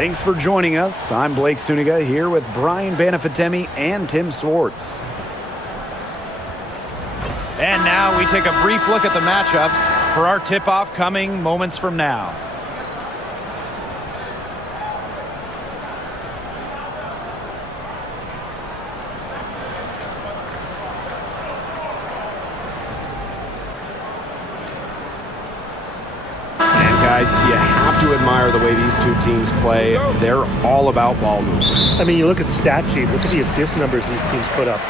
Thanks for joining us. I'm Blake Suniga here with Brian Banafitemi and Tim Swartz. And now we take a brief look at the matchups for our tip-off coming moments from now. Guys, you have to admire the way these two teams play. They're all about ball movement. I mean, you look at the stat sheet, look at the assist numbers these teams put up.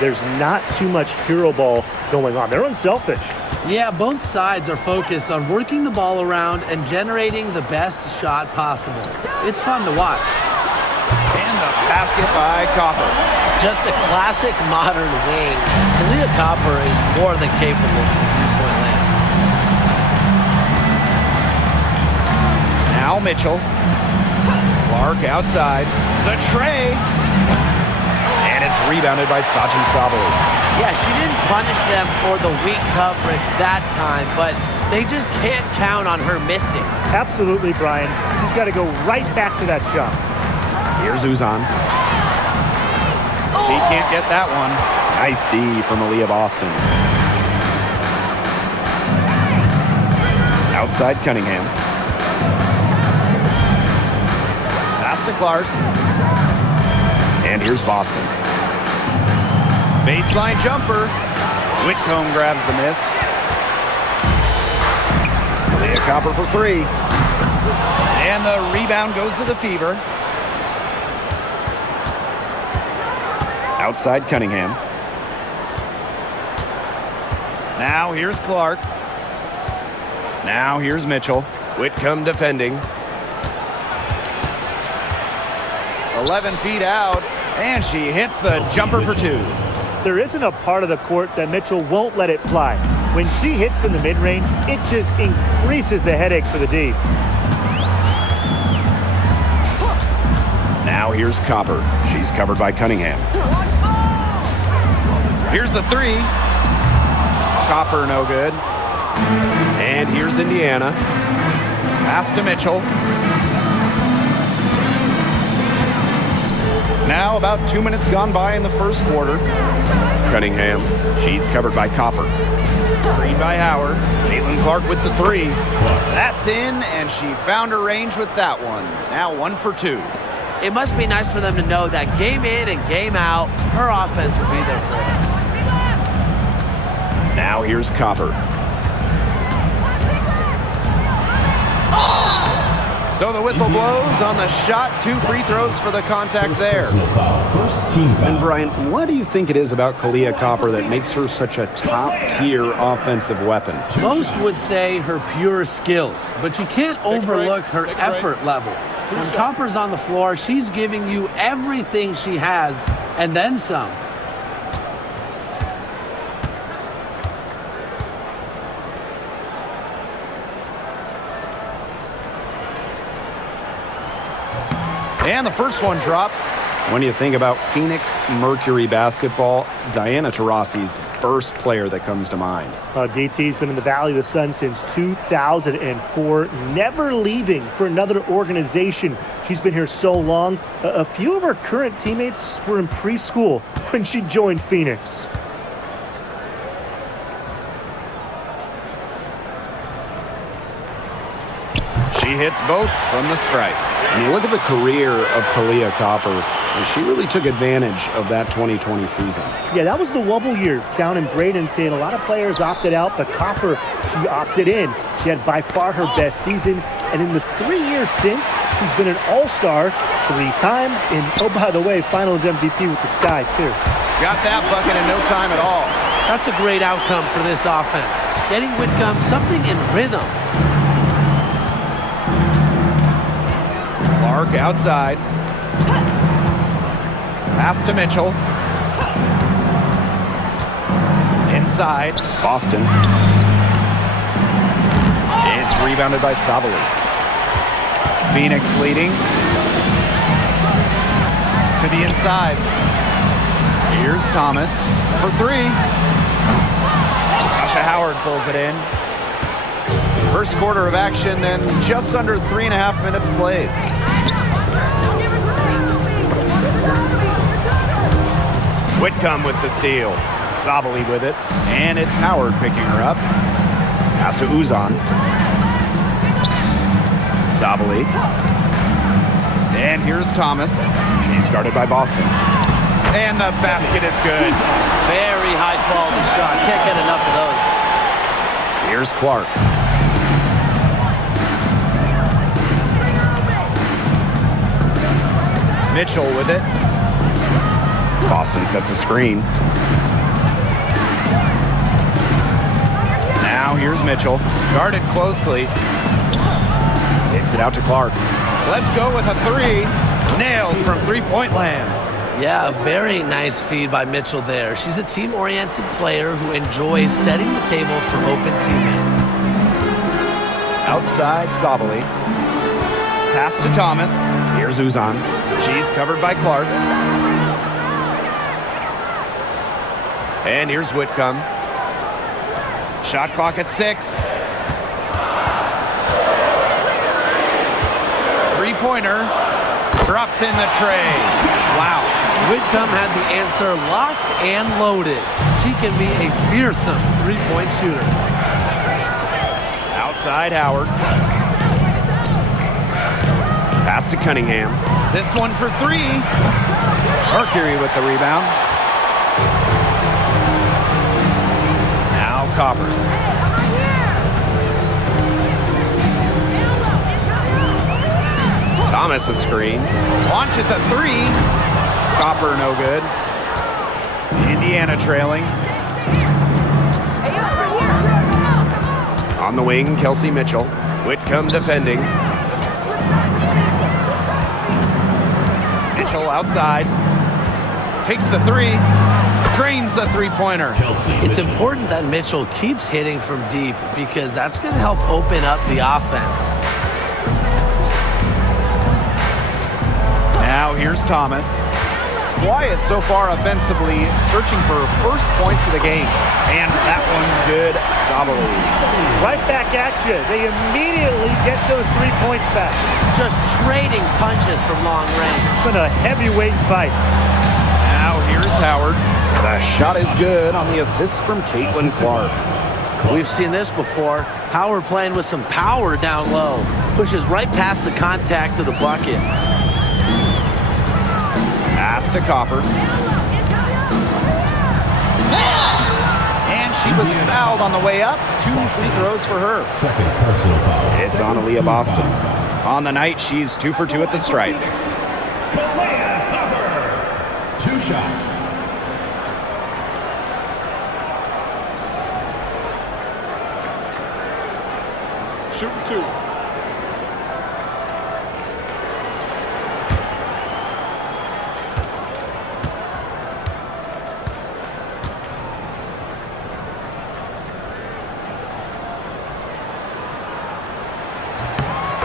There's not too much hero ball going on. They're unselfish. Yeah, both sides are focused on working the ball around and generating the best shot possible. It's fun to watch. And the basket by Copper. Just a classic modern wing. Kalia Copper is more than capable from three-point land. Now Mitchell. Clark outside. The tray. And it's rebounded by Sajin Sabali. Yeah, she didn't punish them for the weak coverage that time, but they just can't count on her missing. Absolutely, Brian. She's got to go right back to that shot. Here's Uzan. He can't get that one. Nice D from Aaliyah Boston. Outside Cunningham. Pass to Clark. And here's Boston. Baseline jumper. Whitcomb grabs the miss. Leah Copper for three. And the rebound goes to the Fever. Outside Cunningham. Now here's Clark. Now here's Mitchell. Whitcomb defending. 11 feet out. And she hits the jumper for two. There isn't a part of the court that Mitchell won't let it fly. When she hits from the mid-range, it just increases the headache for the D. Now here's Copper. She's covered by Cunningham. Here's the three. Copper no good. And here's Indiana. Pass to Mitchell. Now about 2 minutes gone by in the first quarter. Cunningham. She's covered by Copper. Green by Howard. CaitlinClark with the three. That's in, and she found her range with that one. Now 1 for 2. It must be nice for them to know that game in and game out, her offense will be there for them. Now here's Copper. So the whistle blows on the shot. 2 free throws for the contact there. And Brian, what do you think it is about Kalia Copper that makes her such a top-tier offensive weapon? Most would say her pure skills, but you can't overlook her effort level. When Copper's on the floor, she's giving you everything she has and then some. And the first one drops. When you think about Phoenix Mercury basketball, Diana Taurasi's the first player that comes to mind. DT's been in the Valley of the Sun since 2004, never leaving for another organization. She's been here so long. A few of her current teammates were in preschool when she joined Phoenix. She hits both from the stripe. And you look at the career of Kalia Copper, and she really took advantage of that 2020 season. Yeah, that was the wobble year down in Bradenton. A lot of players opted out, but Copper, she opted in. She had by far her best season, and in the 3 years since, she's been an all-star 3 times, and oh, by the way, finals MVP with the Sky, too. Got that bucket in no time at all. That's a great outcome for this offense. Getting Whitcomb something in rhythm. Clark outside. Pass to Mitchell. Inside. Boston. It's rebounded by Sabali. Phoenix leading. To the inside. Here's Thomas for 3. Tasha Howard pulls it in. First quarter of action, then just under 3.5 minutes played. Whitcomb with the steal. Sabali with it. And it's Howard picking her up. Pass to Uzan. Sabali. And here's Thomas. He's guarded by Boston. And the basket is good. Very high quality shot. Can't get enough of those. Here's Clark. Mitchell with it. Boston sets a screen. Now here's Mitchell. Guarded closely. Kicks it out to Clark. Let's go with a three. Nailed from three-point land. Yeah, a very nice feed by Mitchell there. She's a team-oriented player who enjoys setting the table for open teammates. Outside Sabali. Pass to Thomas. Here's Uzan. She's covered by Clark. And here's Whitcomb. Shot clock at 6. Three-pointer. Drops in the tray. Wow. Whitcomb had the answer locked and loaded. She can be a fearsome three-point shooter. Outside Howard. Pass to Cunningham. This one for 3. Mercury with the rebound. Now Copper. Thomas a screen. Launches a 3. Copper no good. Indiana trailing. On the wing, Kelsey Mitchell. Whitcomb defending. Mitchell outside. Takes the 3. Drains the three-pointer. It's important that Mitchell keeps hitting from deep because that's going to help open up the offense. Now here's Thomas. Quiet so far offensively, searching for first points of the game. And that one's good. Sabali. Right back at you. They immediately get those 3 points back. Just trading punches from long range. It's been a heavyweight fight. Now here's Howard. The shot is good on the assist from Clark. We've seen this before. Howard playing with some power down low. Pushes right past the contact to the bucket. Pass to Copper. And she was fouled on the way up. 2 free throws for her. Second personal foul. It's on Aaliyah Boston. On the night, she's 2 for 2 at the stripe. Copper. 2 shots. Shooting 2.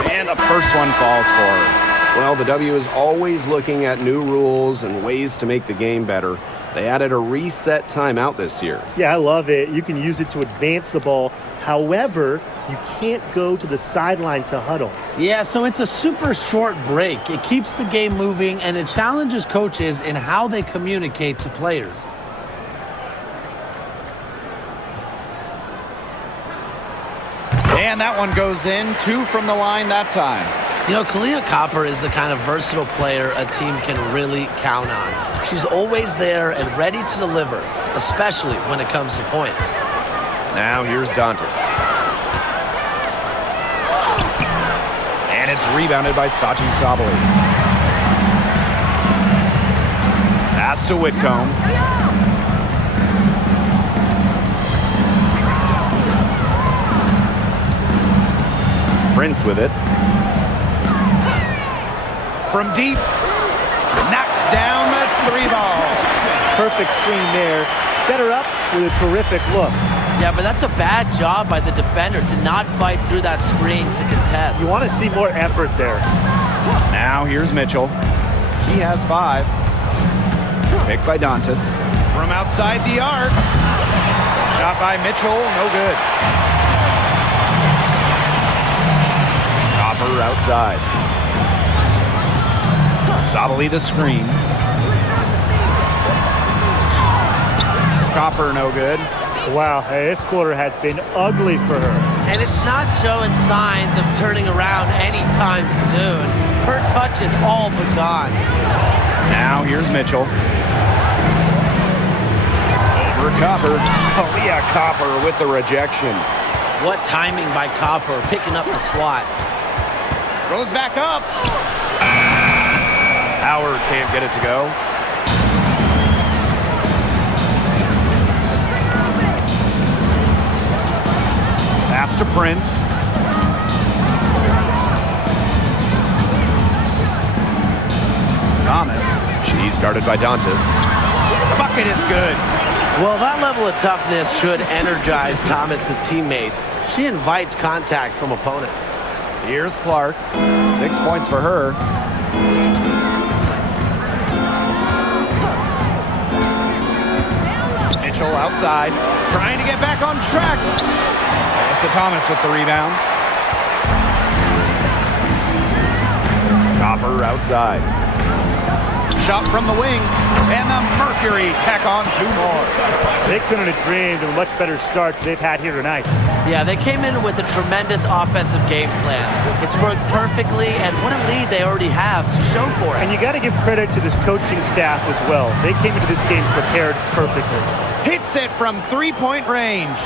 And the first one falls for her. Well, the W is always looking at new rules and ways to make the game better. They added a reset timeout this year. Yeah, I love it. You can use it to advance the ball. However, you can't go to the sideline to huddle. Yeah, so it's a super short break. It keeps the game moving, and it challenges coaches in how they communicate to players. And that one goes in. 2 from the line that time. You know, Kahleah Copper is the kind of versatile player a team can really count on. She's always there and ready to deliver, especially when it comes to points. Now here's Dantas. And it's rebounded by Sachi Sabali. Pass to Whitcomb. Prince with it. From deep. Knocks down the 3 ball. Perfect screen there. Set her up with a terrific look. Yeah, but that's a bad job by the defender to not fight through that screen to contest. You want to see more effort there. Now here's Mitchell. He has 5. Picked by Dantas. From outside the arc. Shot by Mitchell, no good. Copper outside. Sabali the screen. Copper, no good. Wow, this quarter has been ugly for her. And it's not showing signs of turning around anytime soon. Her touch is all but gone. Now here's Mitchell. Over Copper. Kalia Copper with the rejection. What timing by Copper, picking up the swat. Goes back up. Howard can't get it to go. Pass to Prince. Thomas. She's guarded by Dantas. Bucket is good. Well, that level of toughness should energize Thomas's teammates. She invites contact from opponents. Here's Clark. 6 points for her. Mitchell outside, trying to get back on track. Melissa Thomas with the rebound. Copper outside. Shot from the wing, and the Mercury tack on 2 more. They couldn't have dreamed of a much better start they've had here tonight. Yeah, they came in with a tremendous offensive game plan. It's worked perfectly, and what a lead they already have to show for it. And you got to give credit to this coaching staff as well. They came into this game prepared perfectly. Hits it from 3-point range.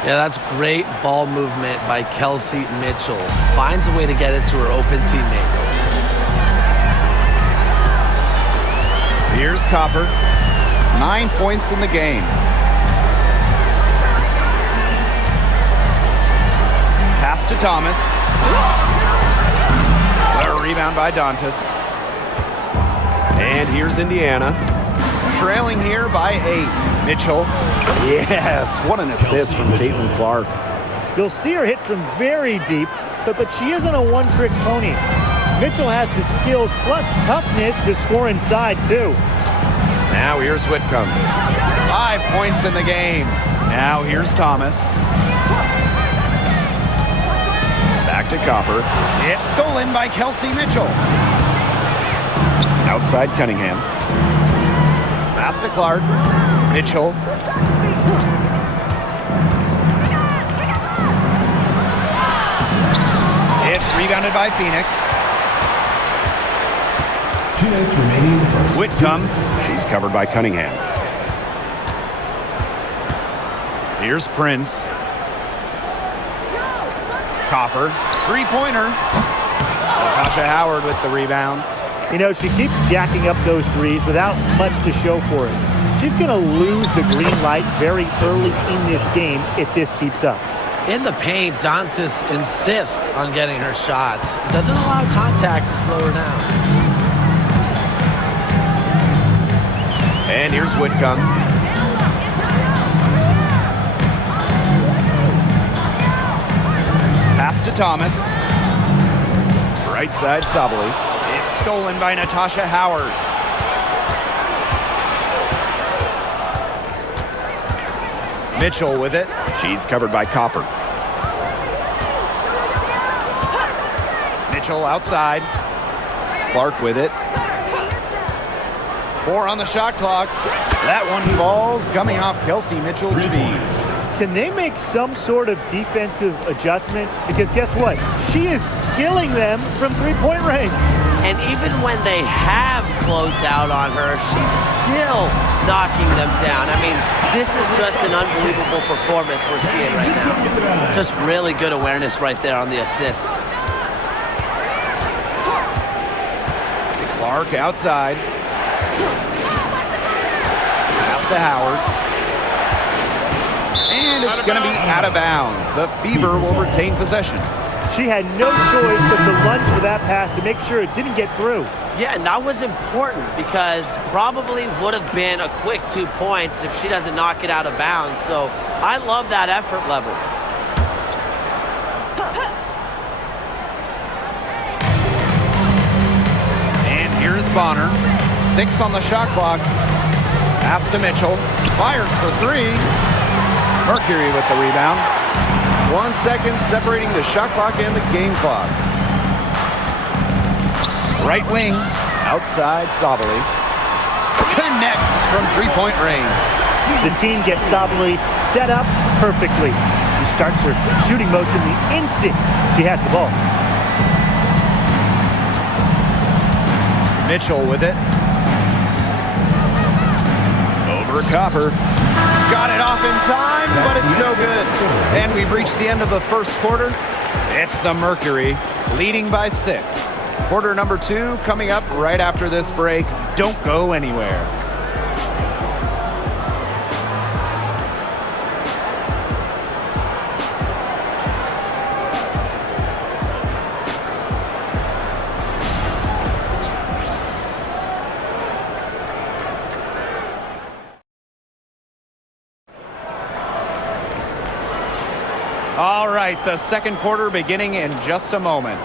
Yeah, that's great ball movement by Kelsey Mitchell. Finds a way to get it to her open teammate. Here's Copper. 9 points in the game. Pass to Thomas. A rebound by Dantas. And here's Indiana. Trailing here by 8. Mitchell. Yes, what an assist from Caitlin-Clark. You'll see her hit from very deep, but she isn't a one-trick pony. Mitchell has the skills plus toughness to score inside, too. Now here's Whitcomb. 5 points in the game. Now here's Thomas. Back to Copper. It's stolen by Kelsey Mitchell. Outside Cunningham. Pass to Clark. Mitchell. It's rebounded by Phoenix. 2 minutes remaining in the first. Whitcomb. She's covered by Cunningham. Here's Prince. Copper. 3-pointer. Natasha Howard with the rebound. You know, she keeps jacking up those threes without much to show for it. She's going to lose the green light very early in this game if this keeps up. In the paint, Dantas insists on getting her shots. Doesn't allow contact to slow her down. And here's Whitcomb. Pass to Thomas. Right side, Sabali. It's stolen by Natasha Howard. Mitchell with it. She's covered by Copper. Mitchell outside. Clark with it. 4 on the shot clock. That one falls, coming off Kelsey Mitchell's feet. Can they make some sort of defensive adjustment? Because guess what? She is killing them from three-point range. And even when they have closed out on her, she's still knocking them down. I mean, this is just an unbelievable performance we're seeing right now. Just really good awareness right there on the assist. Clark outside. Pass to Howard. And it's going to be out of bounds. The Fever will retain possession. She had no choice but to lunge for that pass to make sure it didn't get through. Yeah, and that was important because probably would have been a quick 2 points if she doesn't knock it out of bounds. So I love that effort level. And here's Bonner. 6 on the shot clock. Pass to Mitchell. Fires for 3. Mercury with the rebound. 1 second separating the shot clock and the game clock. Right wing, outside Sabali. Connects from 3-point range. The team gets Sabally set up perfectly. She starts her shooting motion the instant she has the ball. Mitchell with it. Over Copper. Got it off in time, but it's no good. And we've reached the end of the first quarter. It's the Mercury leading by 6. Quarter number 2 coming up right after this break. Don't go anywhere. All right, the second quarter beginning in just a moment.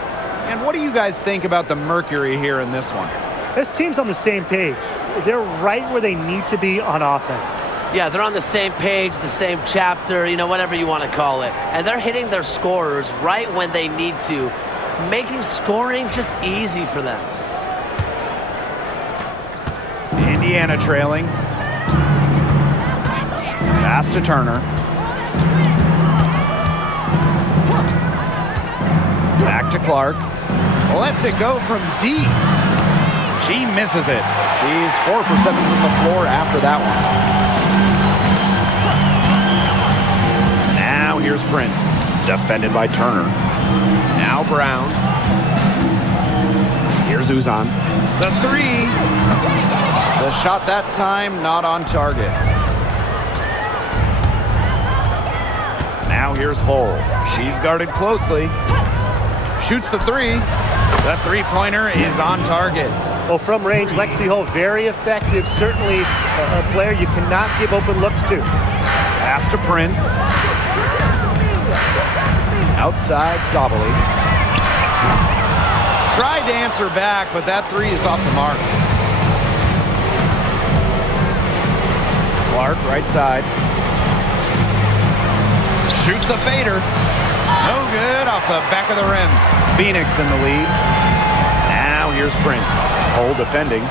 And what do you guys think about the Mercury here in this one? This team's on the same page. They're right where they need to be on offense. Yeah, they're on the same page, the same chapter, whatever you want to call it. And they're hitting their scorers right when they need to, making scoring just easy for them. Indiana trailing. Pass to Turner. Back to Clark. Lets it go from deep. She misses it. She's 4 for 7 from the floor after that one. Now here's Prince. Defended by Turner. Now Brown. Here's Uzan. The 3. The shot that time not on target. Now here's Hull. She's guarded closely. Shoots the 3. The three-pointer is on target. Well, from range, Lexi Hull, very effective. Certainly a player you cannot give open looks to. Pass to Prince. Outside, Sabally. Tried to answer back, but that 3 is off the mark. Clark, right side. Shoots a fader. No good, off the back of the rim. Phoenix in the lead. Now here's Prince. Hull defending.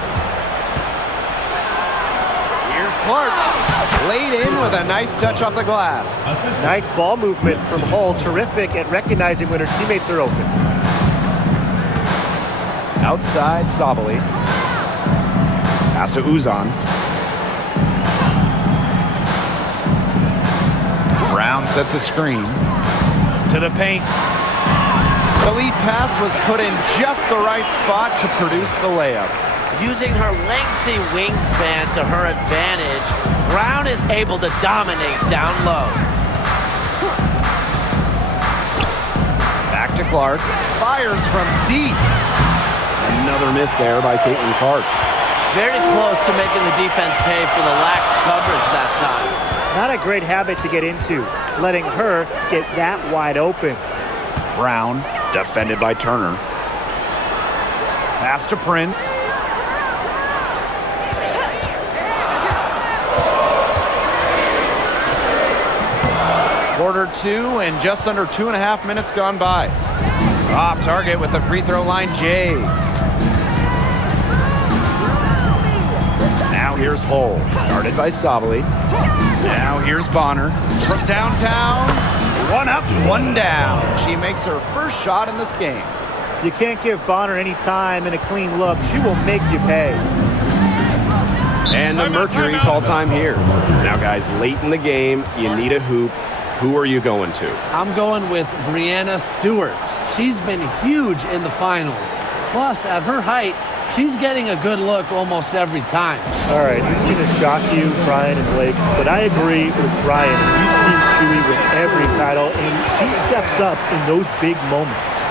Here's Clark. Laid in with a nice touch off the glass. Nice ball movement from Hull. Terrific at recognizing when her teammates are open. Outside, Sabally. Pass to Uzan. Brown sets a screen. To the paint. The lead pass was put in just the right spot to produce the layup. Using her lengthy wingspan to her advantage, Brown is able to dominate down low. Back to Clark. Fires from deep. Another miss there by CaitlinClark. Very close to making the defense pay for the lax coverage that time. Not a great habit to get into, letting her get that wide open. Brown, defended by Turner. Pass to Prince. Quarter 2 and just under 2.5 minutes gone by. Off target with the free throw line, Jay. Now here's Hull, guarded by Sabally. Now here's Bonner. From downtown, 1 up, 1 down. She makes her first shot in this game. You can't give Bonner any time and a clean look. She will make you pay. And the Mercury's all-time here. Now, guys, late in the game, you need a hoop. Who are you going to? I'm going with Breanna Stewart. She's been huge in the finals. Plus, at her height, she's getting a good look almost every time. All right, this is going to shock you, Brian and Blake, but I agree with Brian. We've seen Stewie win every title, and she steps up in those big moments.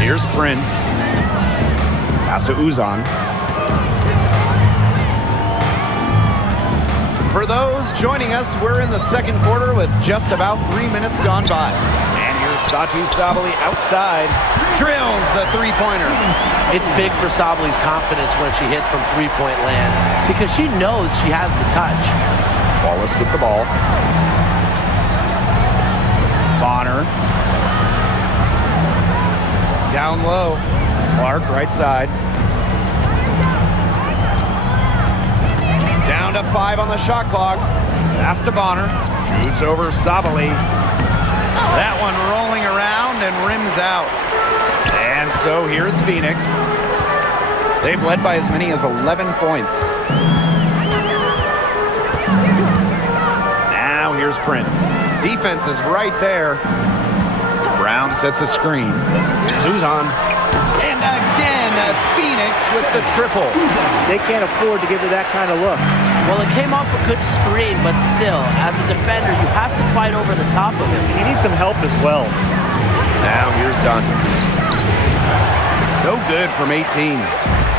Here's Prince. Pass to Uzan. For those joining us, we're in the second quarter with just about 3 minutes gone by. And here's Satu Sabally outside. Drills the three-pointer. It's big for Sabally's confidence when she hits from three-point land because she knows she has the touch. Wallace with the ball. Bonner. Down low. Clark, right side. Down to 5 on the shot clock. Pass to Bonner. Shoots over Sabali. That one rolling around and rims out. And so here's Phoenix. They've led by as many as 11 points. Now here's Prince. Defense is right there. Brown sets a screen. Here's Uzan. And again, Phoenix with the triple. They can't afford to give her that kind of look. Well, it came off a good screen, but still, as a defender, you have to fight over the top of him. You need some help as well. Now here's Dantas. No good from 18.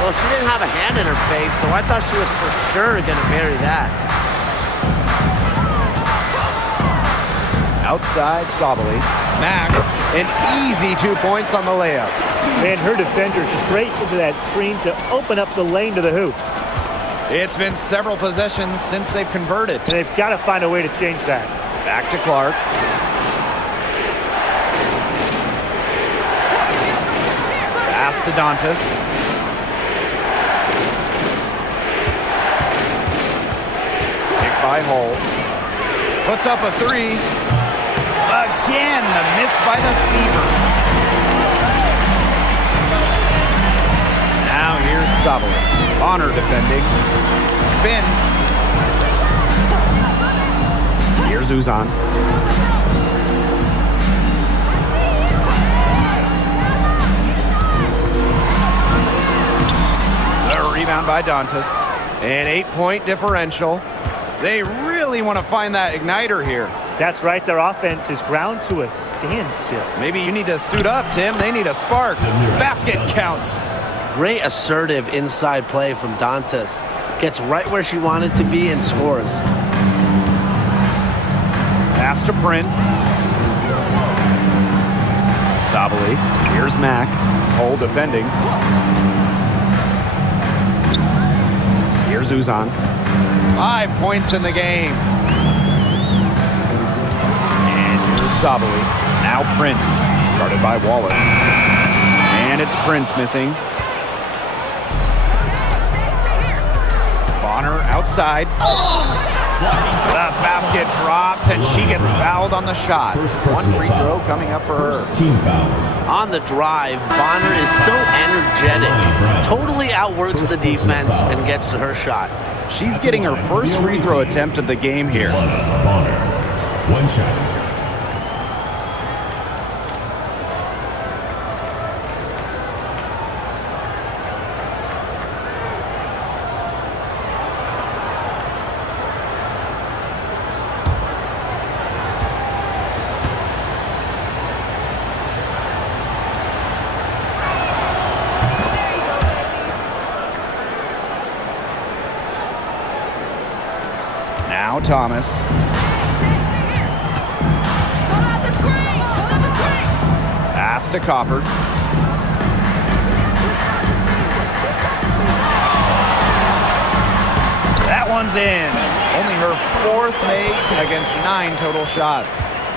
Well, she didn't have a hand in her face, so I thought she was for sure going to bury that. Outside Sabali. Mack, an easy 2 points on the layup. And her defender straight into that screen to open up the lane to the hoop. It's been several possessions since they've converted. And they've got to find a way to change that. Back to Clark. Pass to Dantas. Pick by Hull. Puts up a 3. Again, the miss by the Fever. Now here's Sabali. Bonner defending. Spins. Here's Uzan. The rebound by Dantas. An 8-point differential. They really want to find that igniter here. That's right. Their offense is ground to a standstill. Maybe you need to suit up, Tim. They need a spark. Basket counts. Great assertive inside play from Dantas. Gets right where she wanted to be and scores. Pass to Prince. Sabali. Here's Mack. Hull defending. Here's Uzan. 5 points in the game. And here's Sabali. Now Prince. Guarded by Wallace. And it's Prince missing. Bonner outside. The basket drops and she gets fouled on the shot. 1 free throw coming up for her. Team foul. On the drive, Bonner is so energetic. Totally outworks the defense and gets to her shot. She's getting her first free throw attempt of the game here. Bonner. 1 shot. Now Thomas. Pass to Copper. That one's in. Only her 4th make against 9 total shots.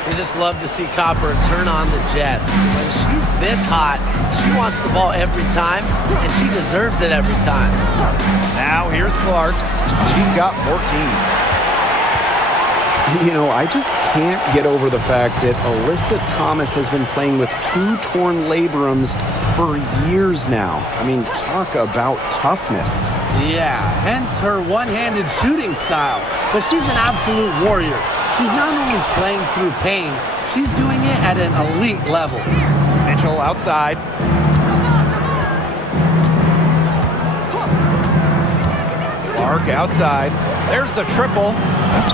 You just love to see Copper turn on the Jets. When she's this hot, she wants the ball every time, and she deserves it every time. Now here's Clark. She's got 14. You know, I just can't get over the fact that Alyssa Thomas has been playing with 2 torn labrums for years now. I mean, talk about toughness. Yeah, hence her one-handed shooting style. But she's an absolute warrior. She's not only playing through pain, she's doing it at an elite level. Mitchell outside. Clark outside. There's the triple.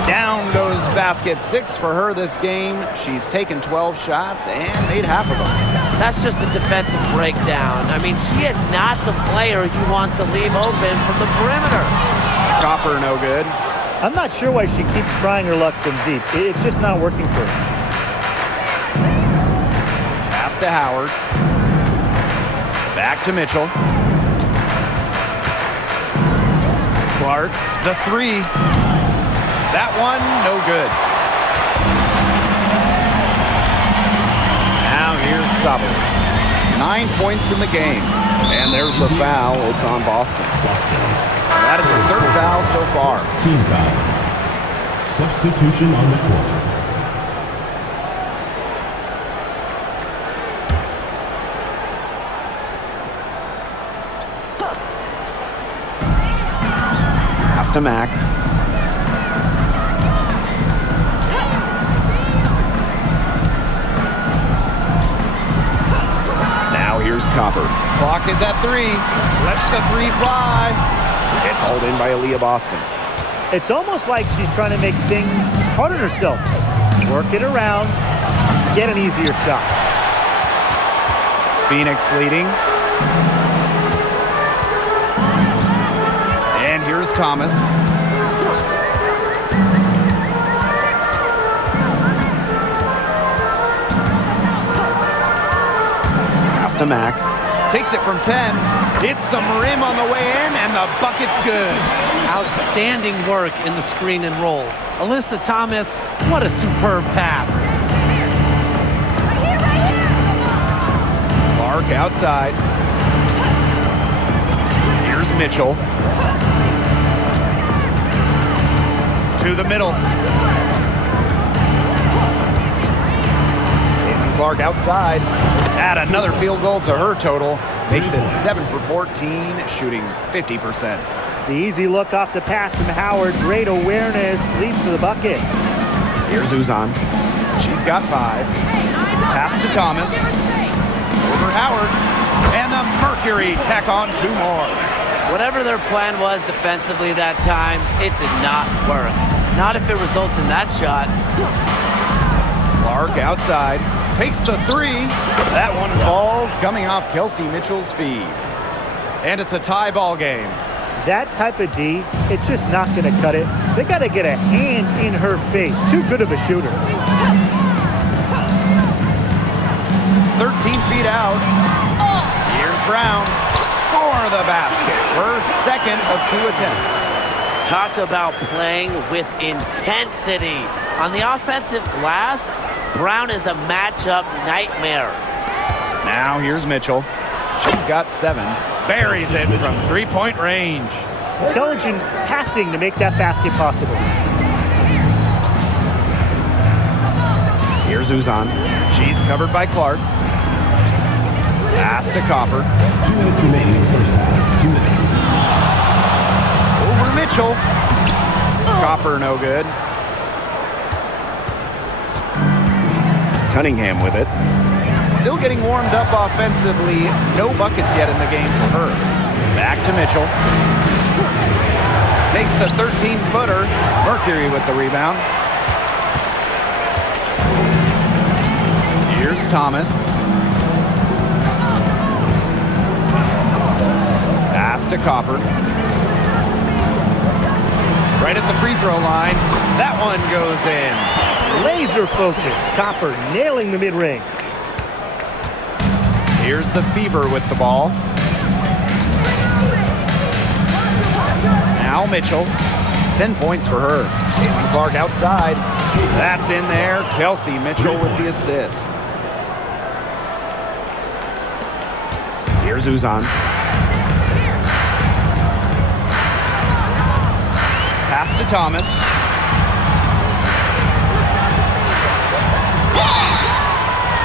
Down goes basket 6 for her this game. She's taken 12 shots and made half of them. That's just a defensive breakdown. I mean, she is not the player you want to leave open from the perimeter. Copper no good. I'm not sure why she keeps trying her luck from deep. It's just not working for her. Pass to Howard. Back to Mitchell. Clark, the 3. That one, no good. Now here's Sabu. 9 points in the game. And there's the foul. It's on Boston. That is her third foul so far. Team foul. Substitution on the court. Pass to Mac. Now here's Copper. Clock is at 3. Lets the 3 fly. It's hauled in by Aaliyah Boston. It's almost like she's trying to make things hard on herself. Work it around, get an easier shot. Phoenix leading. And here's Thomas. Pass to Mac. Takes it from 10. Hits some rim on the way in, and the bucket's good. Outstanding work in the screen and roll. Alyssa Thomas, what a superb pass. Clark outside. Here's Mitchell. To the middle. Caitlin Clark outside. Add another field goal to her total. Makes it 7 for 14, shooting 50%. The easy look off the pass from Howard. Great awareness, leads to the bucket. Here's Uzan. She's got 5. Pass to Thomas. Over Howard. And the Mercury tack on 2 more. Whatever their plan was defensively that time, it did not work. Not if it results in that shot. Clark outside. Takes the 3. That one falls, coming off Kelsey Mitchell's feed. And it's a tie ball game. That type of D, it's just not going to cut it. They got to get a hand in her face. Too good of a shooter. 13 feet out. Here's Brown. Score the basket. Her second of 2 attempts. Talk about playing with intensity. On the offensive glass, Brown is a matchup nightmare. Now here's Mitchell. She's got 7. Buries it from 3-point range. Intelligent passing to make that basket possible. Here's Uzan. She's covered by Clark. Pass to Copper. 2 minutes remaining in the first half. 2 minutes. Over Mitchell. Copper no good. Cunningham with it. Still getting warmed up offensively. No buckets yet in the game for her. Back to Mitchell. Takes the 13-footer. Mercury with the rebound. Here's Thomas. Pass to Copper. Right at the free throw line. That one goes in. Laser focused. Copper nailing the mid-range. Here's the Fever with the ball. Now Mitchell. 10 points for her. Caitlin Clark outside. That's in there. Kelsey Mitchell with the assist. Here's Uzan. Pass to Thomas.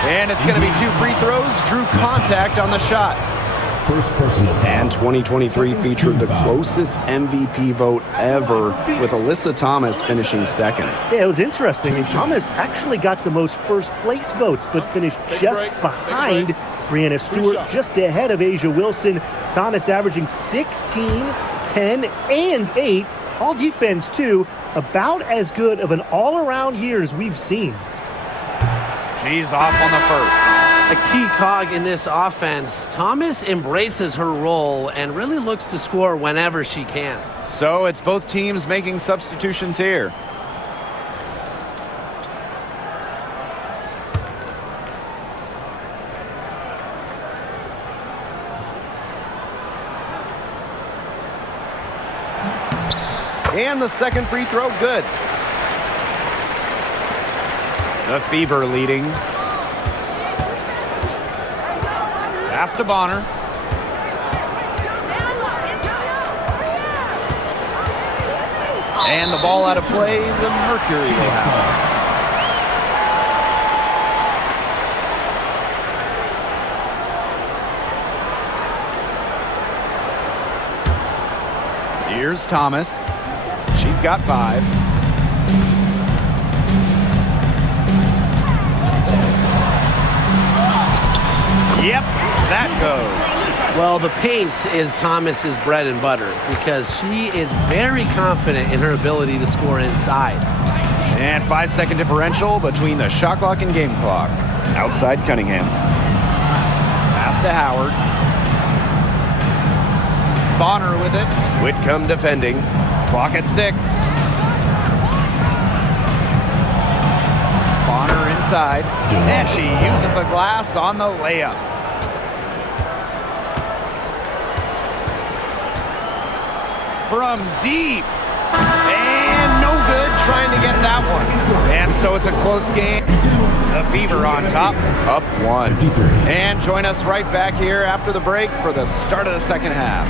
And it's going to be 2 free throws. Drew contact on the shot. First personal foul. And 2023 featured the closest MVP vote ever, with Alyssa Thomas finishing second. Yeah, it was interesting. And Thomas actually got the most first place votes, but finished just behind Brianna Stewart, just ahead of Asia Wilson. Thomas averaging 16, 10, and 8. All defense, too. About as good of an all-around year as we've seen. She's off on the first. A key cog in this offense. Thomas embraces her role and really looks to score whenever she can. So it's both teams making substitutions here. And the second free throw, good. The Fever leading. Pass to Bonner. And the ball out of play, the Mercury will have it. Here's Thomas. She's got 5. Yep, that goes. Well, the paint is Thomas's bread and butter because she is very confident in her ability to score inside. And 5-second differential between the shot clock and game clock. Outside Cunningham. Pass to Howard. Bonner with it. Whitcomb defending. Clock at 6. Bonner inside. And she uses the glass on the layup. From deep. And no good trying to get that one. And so it's a close game. The Fever on top, up 1. And join us right back here after the break for the start of the second half.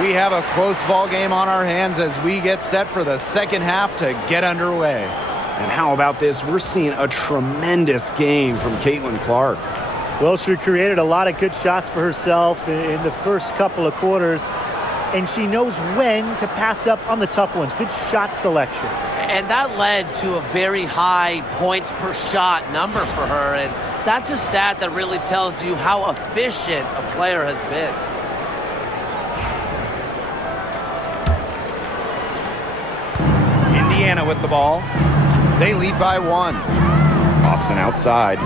We have a close ball game on our hands as we get set for the second half to get underway. And how about this? We're seeing a tremendous game from Clark. Well, she created a lot of good shots for herself in the first couple of quarters, and she knows when to pass up on the tough ones. Good shot selection. And that led to a very high points per shot number for her, and that's a stat that really tells you how efficient a player has been. Indiana with the ball. They lead by 1. Austin outside.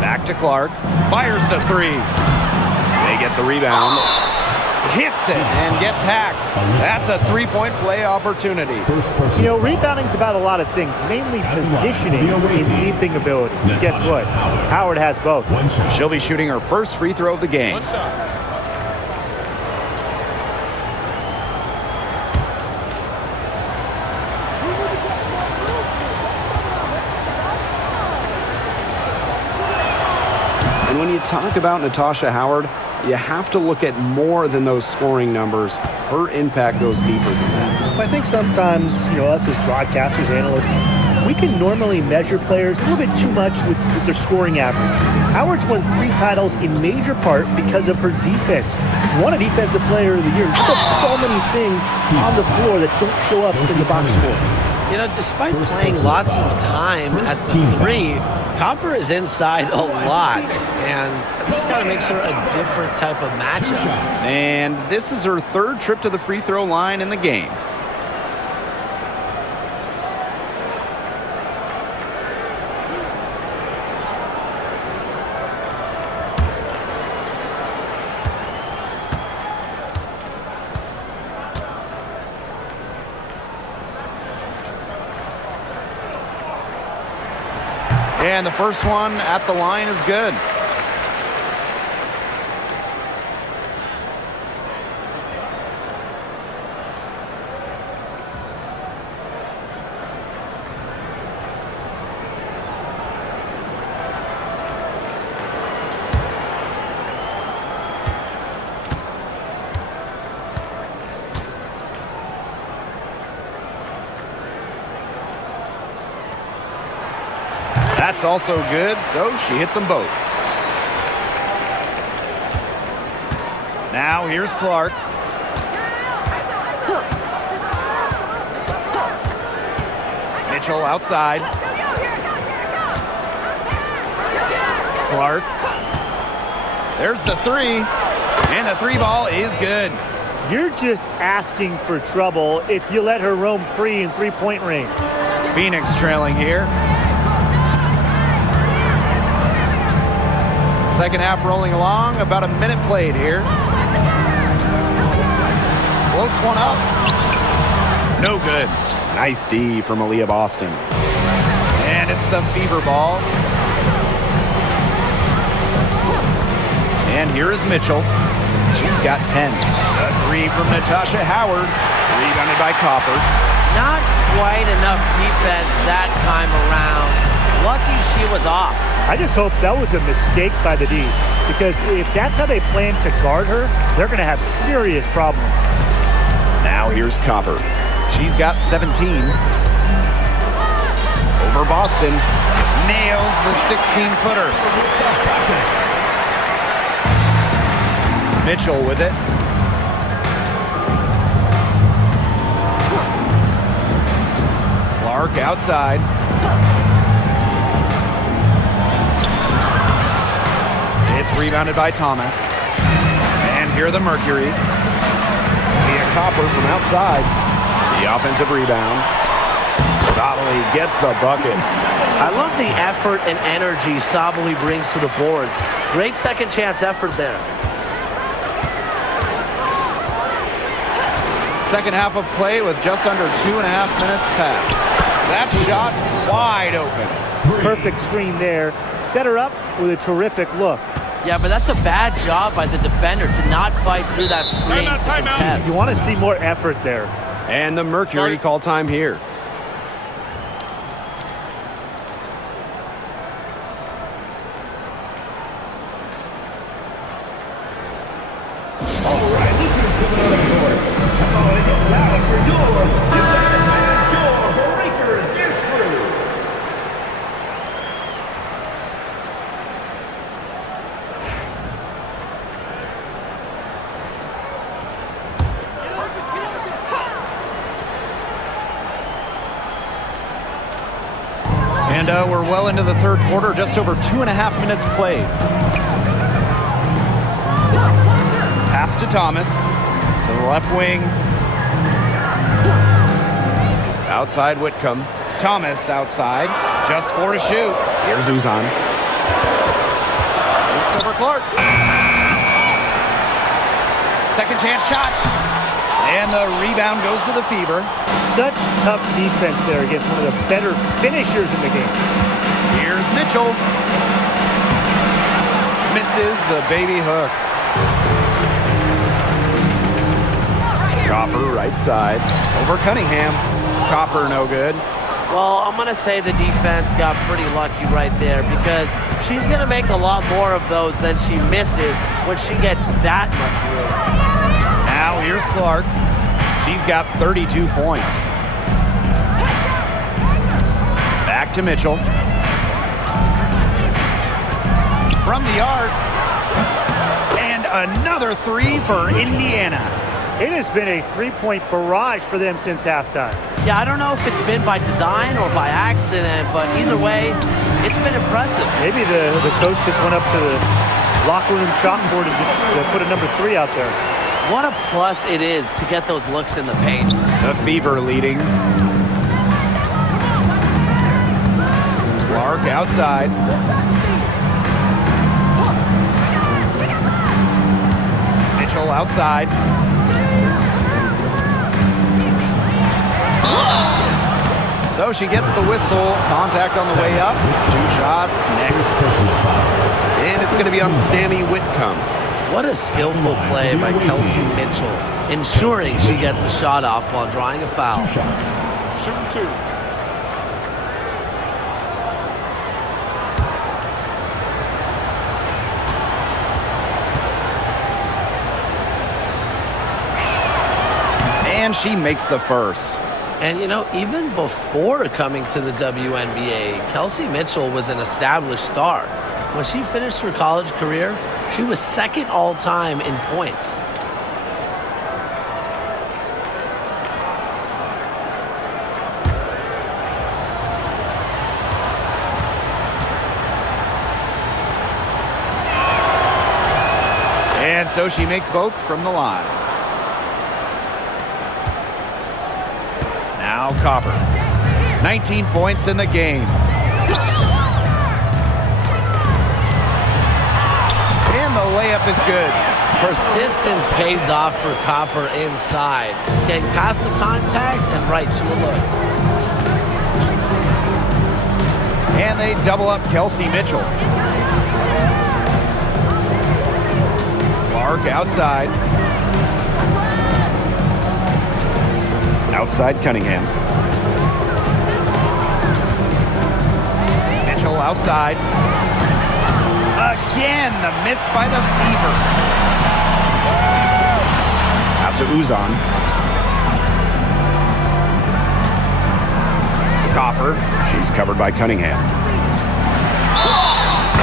Back to Clark. Fires the 3. They get the rebound. Hits it and gets hacked. That's a 3-point play opportunity. You know, rebounding's about a lot of things, mainly positioning and leaping ability. Guess what? Howard has both. She'll be shooting her first free throw of the game. When you talk about Natasha Howard, you have to look at more than those scoring numbers. Her impact goes deeper than that. I think sometimes, us as broadcasters, analysts, we can normally measure players a little bit too much with their scoring average. Howard's won 3 titles in major part because of her defense. She won a Defensive Player of the Year. She does so many things on the floor that don't show up in the box score. Despite playing lots of time at the 3, Copper is inside a lot, and this kind of makes her a different type of matchup. And this is her 3rd trip to the free throw line in the game. And the first one at the line is good. That's also good, so she hits them both. Now here's Clark. Mitchell outside. Clark. There's the three. And the three ball is good. You're just asking for trouble if you let her roam free in three-point range. Phoenix trailing here. Second half rolling along. About a minute played here. Floats one up. No good. Nice D from Aaliyah Boston. And it's the fever ball. And here is Mitchell. She's got 10. A three from Natasha Howard. Rebounded by Copper. Not quite enough defense that time around. Lucky she was off. I just hope that was a mistake by the D, because if that's how they plan to guard her, they're going to have serious problems. Now here's Copper. She's got 17. Over Boston. Nails the 16-footer. Mitchell with it. Clark outside. It's rebounded by Thomas. And here the Mercury. Mia Copper from outside. The offensive rebound. Sabally gets the bucket. I love the effort and energy Sabally brings to the boards. Great second chance effort there. Second half of play with just under 2.5 minutes passed. That shot wide open. Perfect screen there. Set her up with a terrific look. Yeah, but that's a bad job by the defender to not fight through that screen to contest. You want to see more effort there. And the Mercury call time here. And we're well into the third quarter, just over 2.5 minutes played. Pass to Thomas, to the left wing. It's outside Whitcomb. Thomas outside, just for a shoot. Here's Uzan. It's over Clark. Second chance shot. And the rebound goes to the Fever. Such tough defense there against one of the better finishers in the game. Here's Mitchell. Misses the baby hook. Copper right side. Over Cunningham. Copper no good. Well, I'm going to say the defense got pretty lucky right there because she's going to make a lot more of those than she misses when she gets that much room. Now here's Clark. She's got 32 points. Back to Mitchell. From the arc. And another three for Indiana. It has been a three-point barrage for them since halftime. Yeah, I don't know if it's been by design or by accident, but either way, it's been impressive. Maybe the coach just went up to the locker room chalkboard and just put a number 3 out there. What a plus it is to get those looks in the paint. The Fever leading. Clark outside. Mitchell outside. So she gets the whistle. Contact on the way up. 2 shots next. And it's going to be on Sammy Whitcomb. What a skillful play by Kelsey Mitchell, ensuring she gets the shot off while drawing a foul. 2 shots. Shooting 2. And she makes the first. And, even before coming to the WNBA, Kelsey Mitchell was an established star. When she finished her college career, she was second all-time in points. And so she makes both from the line. Now Copper. 19 points in the game. And the layup is good. Persistence pays off for Copper inside. Getting past the contact and right to a look. And they double up Kelsey Mitchell. Clark outside. Outside Cunningham. Mitchell outside. Again, the miss by the Fever. Pass to Uzan. Copper. She's covered by Cunningham.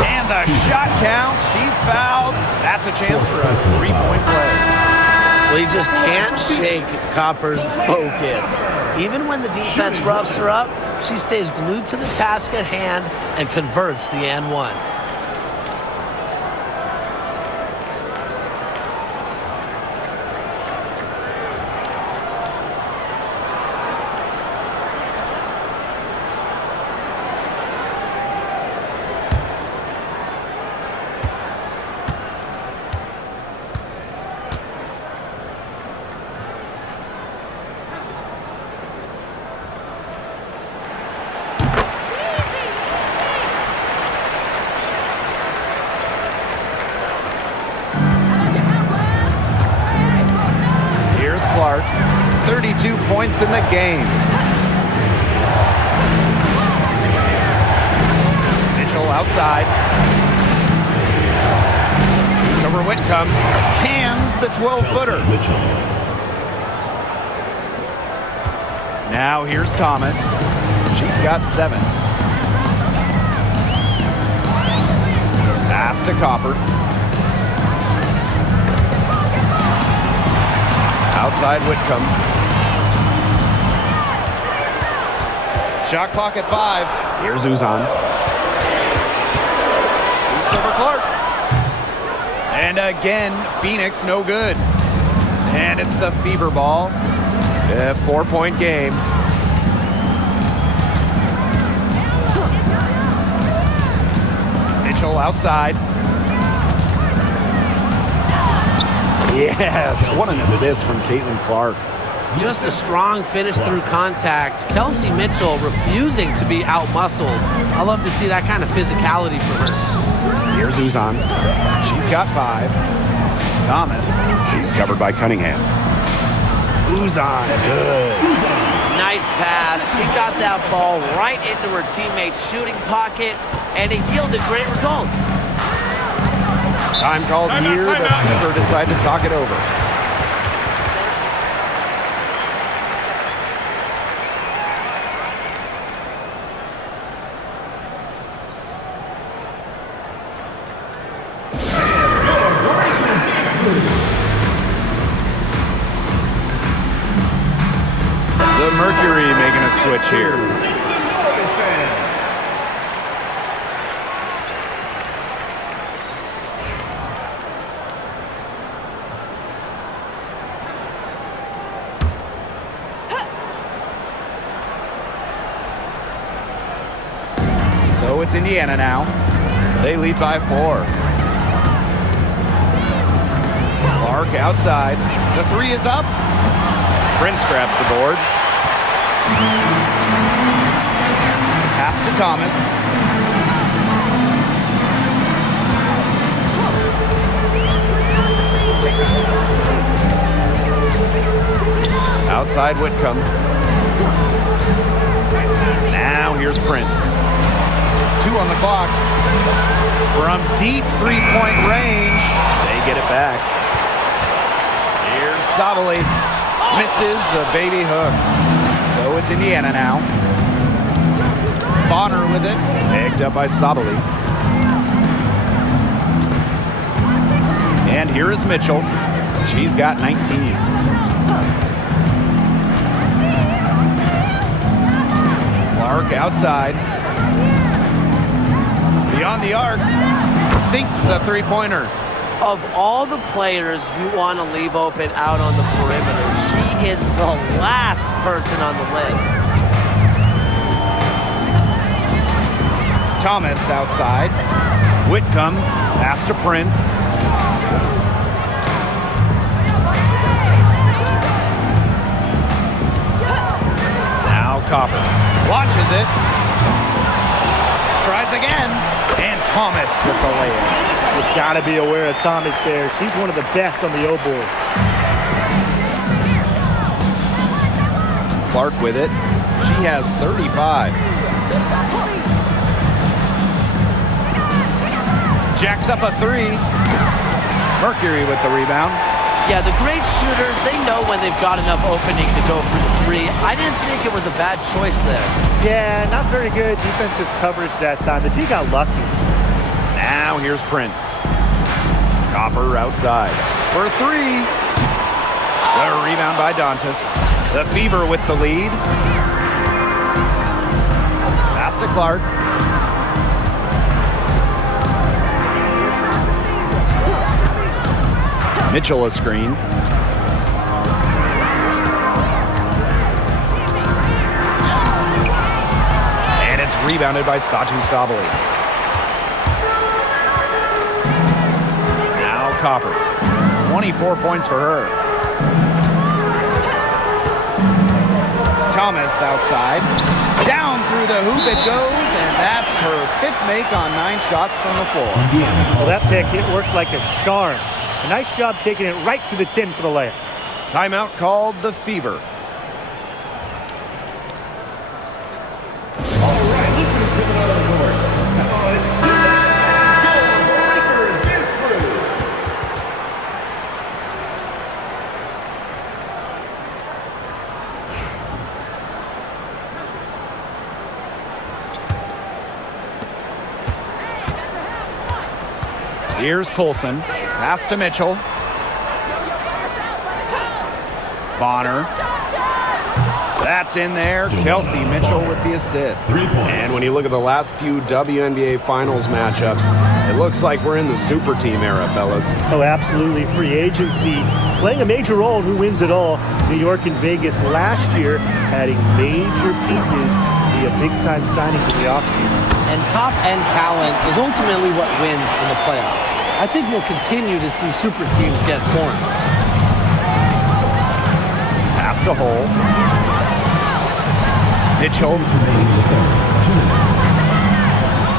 And the shot counts. She's fouled. That's a chance for a three-point play. Well, you just can't shake Copper's focus. Even when the defense roughs her up, she stays glued to the task at hand and converts the and one. Clark, 32 points in the game. Mitchell outside. Over Whitcomb. Cans the 12-footer. Now here's Thomas. She's got 7. Pass to Copper. Outside Whitcomb. Shot clock at 5. Here's Uzan. Boots over Clark. And again, Phoenix no good. And it's the Fever ball. A 4-point game. Mitchell outside. Yes, what an assist from Clark. Just a strong finish through contact. Kelsey Mitchell refusing to be out-muscled. I love to see that kind of physicality from her. Here's Uzan. She's got 5. Thomas. She's covered by Cunningham. Uzan, good. Nice pass. She got that ball right into her teammate's shooting pocket, and it yielded great results. Time called here. The Fever decide to talk it over. The Mercury making a switch here. So it's Indiana now. They lead by 4. Clark outside. The 3 is up. Prince grabs the board. Pass to Thomas. Outside Whitcomb. Now here's Prince. 2 on the clock. From deep 3-point range, they get it back. Here's Sabali. Misses the baby hook. So So it's Indiana now. Bonner with it. Picked up by Sabali. And here is Mitchell. She's got 19. Clark outside. Beyond the arc. Sinks the three-pointer. Of all the players you want to leave open out on the perimeter, she is the last person on the list. Thomas outside. Whitcomb, pass to Prince. Now Copper launches it. Tries again. And Thomas with the layup. You've got to be aware of Thomas there. She's one of the best on the O-boards. Clark with it. She has 35. Jacks up a three. Mercury with the rebound. Yeah, the great shooters, they know when they've got enough opening to go for the three. I didn't think it was a bad choice there. Yeah, not very good defensive coverage that time. The team got lucky. Now here's Prince. Copper outside for three. The rebound by Dantas. The Fever with the lead. Pass to Clark. Mitchell a screen. And it's rebounded by Satu Sabali. Now Copper. 24 points for her. Thomas outside. Down through the hoop it goes, and that's her fifth make on 9 shots from the floor. Well, that pick, it worked like a charm. A nice job taking it right to the tin for the layup. Timeout called the Fever. Here's Colson. Pass to Mitchell. Bonner. That's in there. Kelsey Mitchell with the assist. And when you look at the last few WNBA Finals matchups, it looks like we're in the super team era, fellas. Oh, absolutely. Free agency playing a major role in who wins it all. New York and Vegas last year adding major pieces via big-time signings in the offseason. And top-end talent is ultimately what wins in the playoffs. I think we'll continue to see super teams get formed. Pass to Hole. Mitchell.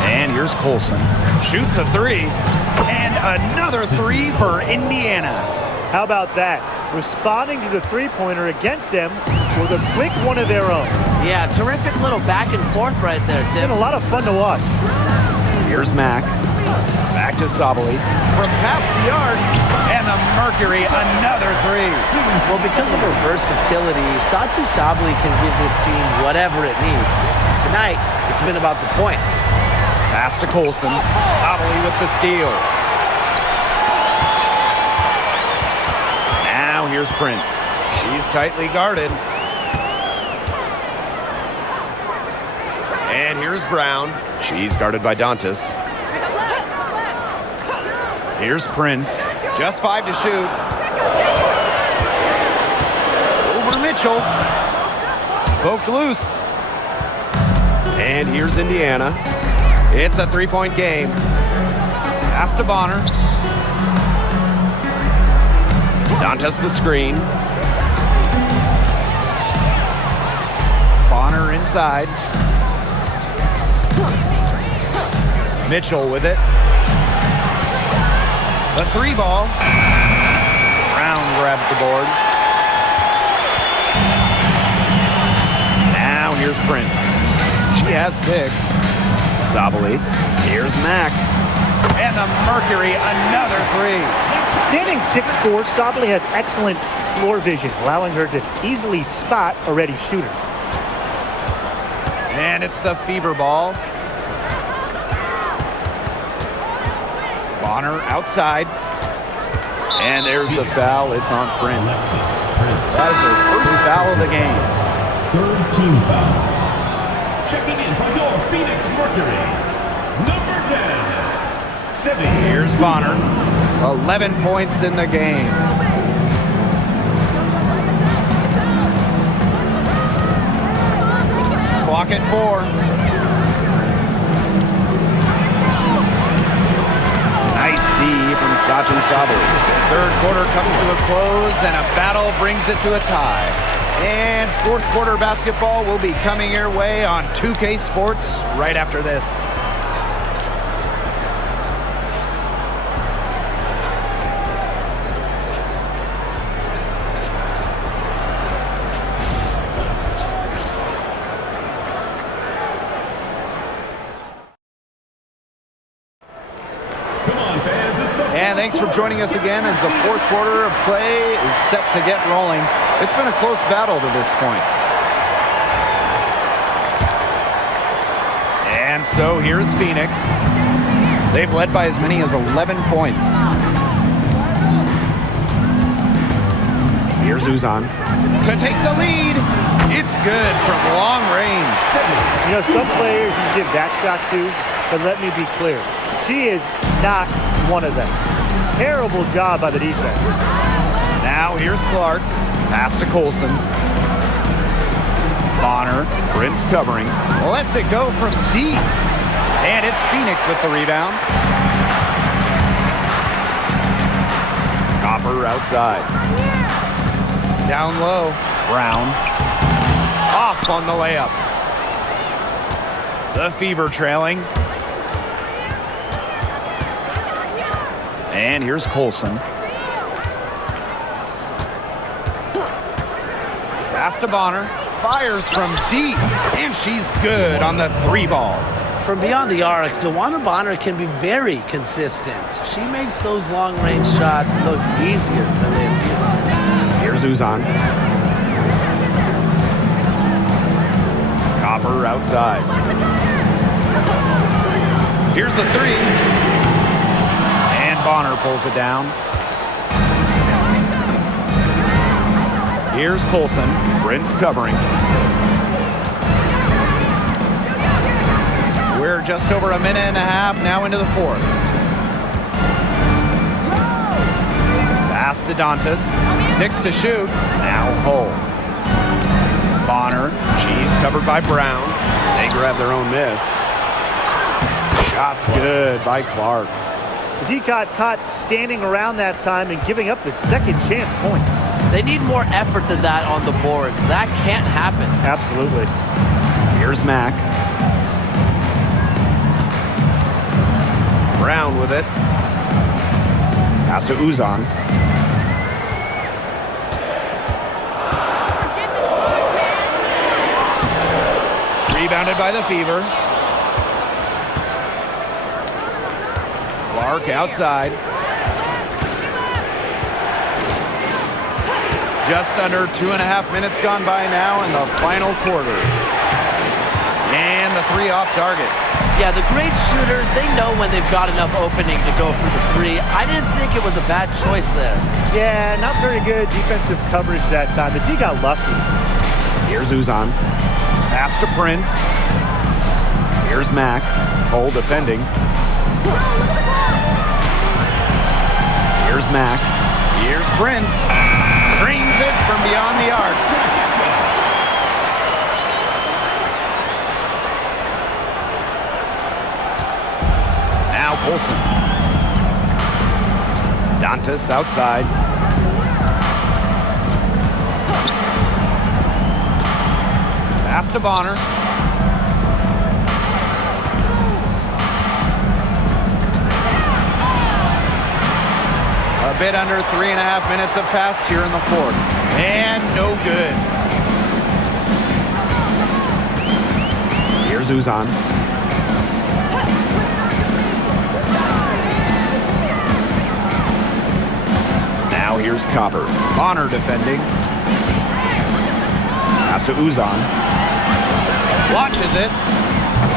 And here's Colson. Shoots a three. And another three for Indiana. How about that? Responding to the three-pointer against them with a quick one of their own. Yeah, terrific little back and forth right there, It's Tim. been a lot of fun to watch. Here's Mack. Back to Sabali. From past the arc. And the Mercury, another three. Well, because of her versatility, Satu Sabali can give this team whatever it needs. Tonight, it's been about the points. Pass to Colson. Sabali with the steal. Now here's Prince. She's tightly guarded. And here's Brown. She's guarded by Dantas. Here's Prince. Just 5 to shoot. Over to Mitchell. Poked loose. And here's Indiana. It's a three-point game. Pass to Bonner. Dantas the screen. Bonner inside. Mitchell with it. The three ball. Brown grabs the board. Now here's Prince. She has 6. Sabali. Here's Mack. And the Mercury, another three. Standing 6'4", Sabali has excellent floor vision, allowing her to easily spot a ready shooter. And it's the fever ball. Bonner outside. And there's the foul. It's on Prince. That is her first foul of the game. Third team foul. Checking in from your Phoenix Mercury, number 10. Here's Bonner. 11 points in the game. Clock at 4. Nice D from Satu Sabali. Third quarter comes to a close, and a battle brings it to a tie. And fourth quarter basketball will be coming your way on 2K Sports right after this. And thanks for joining us again as the fourth quarter of play is set to get rolling. It's been a close battle to this point. And so here's Phoenix. They've led by as many as 11 points. Here's Uzan to take the lead. It's good from long range. You know, some players you give that shot to, but let me be clear. She is not one of them. Terrible job by the defense. Now here's Clark. Pass to Colson. Bonner, Prince covering. Lets it go from deep. And it's Phoenix with the rebound. Copper outside. Down low. Brown. Off on the layup. The Fever trailing. And here's Colson. Pass to Bonner. Fires from deep. And she's good on the 3-ball. From beyond the arc, DeWanna Bonner can be very consistent. She makes those long-range shots look easier than they appear. Here's Uzan. Copper outside. Here's the 3. Bonner pulls it down. Here's Colson. Prince covering. We're just over a minute and a half now into the fourth. Pass to Dantas. 6 to shoot. Now Hull. Bonner. She's covered by Brown. They grab their own miss. Shot's good by Clark. The D got caught standing around that time and giving up the second chance points. They need more effort than that on the boards. That can't happen. Absolutely. Here's Mack. Brown with it. Pass to Uzan. Rebounded by the Fever. Clark outside. Just under 2.5 minutes gone by now in the final quarter. And the 3 off target. Yeah, the great shooters, they know when they've got enough opening to go for the 3. I didn't think it was a bad choice there. Yeah, not very good defensive coverage that time. The D got lucky. Here's Uzan. Pass to Prince. Here's Mack. Hull defending. Here's Mack. Here's Prince. Brings it from beyond the arc. Now Colson. Dantas outside. Pass to Bonner. A bit under 3.5 minutes have passed here in the fourth. And no good. Here's Uzan. Now here's Copper. Bonner defending. Pass to Uzan. Launches it.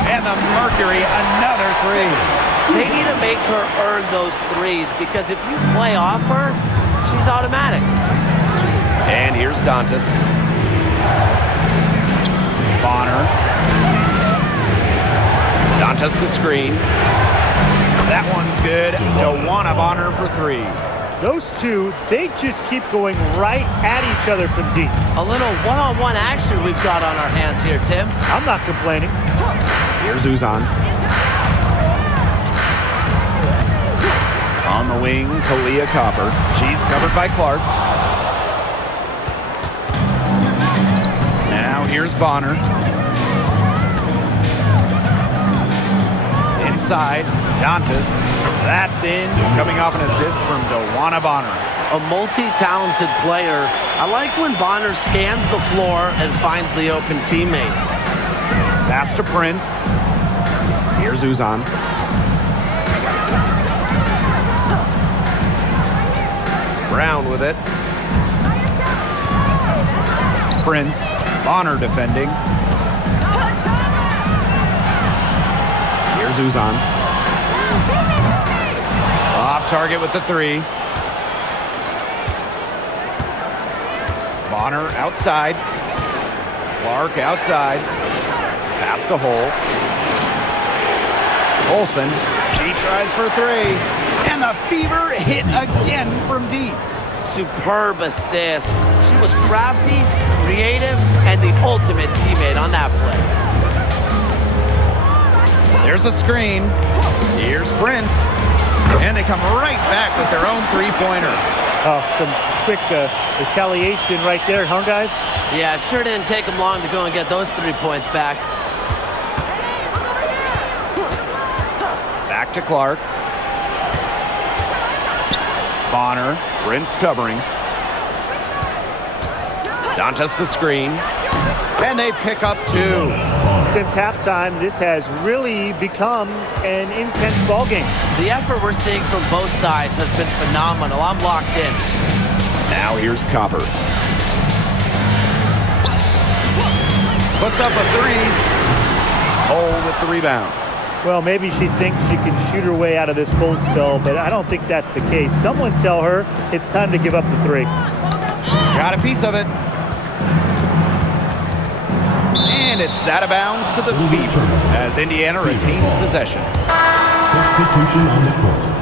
And the Mercury, another three. They need to make her earn those threes because if you play off her, she's automatic. And here's Dantas. Bonner. Dantas the screen. That one's good. Dewana Bonner for three. Those two, they just keep going right at each other from deep. A little one-on-one action we've got on our hands here, Tim. I'm not complaining. Here's Uzan. On the wing, Kalia Copper. She's covered by Clark. Now here's Bonner. Inside, Dantas. That's in, coming off an assist from Dewana Bonner. A multi-talented player. I like when Bonner scans the floor and finds the open teammate. Pass to Prince. Here's Uzan. Brown with it. Prince. Bonner defending. Here's Uzan. Off target with the three. Bonner outside. Clark outside. Pass to Hole. Olsen. She tries for three. And the Fever hit again from deep. Superb assist. She was crafty, creative, and the ultimate teammate on that play. There's a screen. Here's Prince. And they come right back with their own three-pointer. Oh, some quick retaliation right there, huh, guys? Yeah, sure didn't take them long to go and get those 3 points back. Back to Clark. Bonner. Prince covering. Dantas the screen. And they pick up two. Since halftime, this has really become an intense ballgame. The effort we're seeing from both sides has been phenomenal. I'm locked in. Now here's Copper. Puts up a three. Hole with the rebound. Well, maybe she thinks she can shoot her way out of this cold spell, but I don't think that's the case. Someone tell her it's time to give up the three. Got a piece of it. And it's out of bounds to the Fever as Indiana retains possession. Substitution on the court.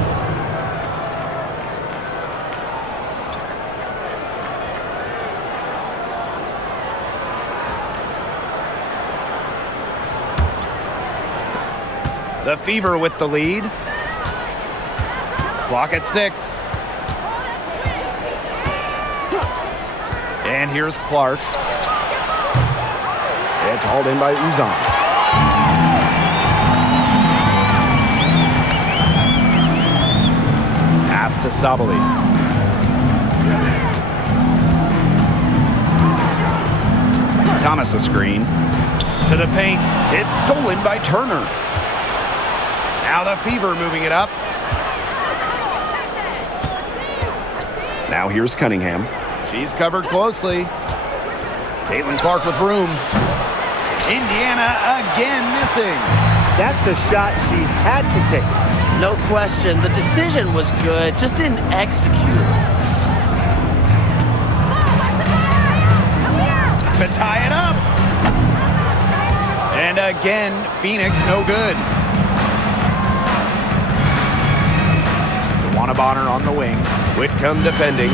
The Fever with the lead. Clock at 6. And here's Clark. It's hauled in by Uzan. Pass to Sabali. Thomas a screen. To the paint. It's stolen by Turner. Now the Fever moving it up. Now here's Cunningham. She's covered closely. CaitlinClark with room. Indiana again missing. That's a shot she had to take. No question. The decision was good, just didn't execute. To tie it up. And again, Phoenix no good. Dewana Bonner on the wing. Whitcomb defending.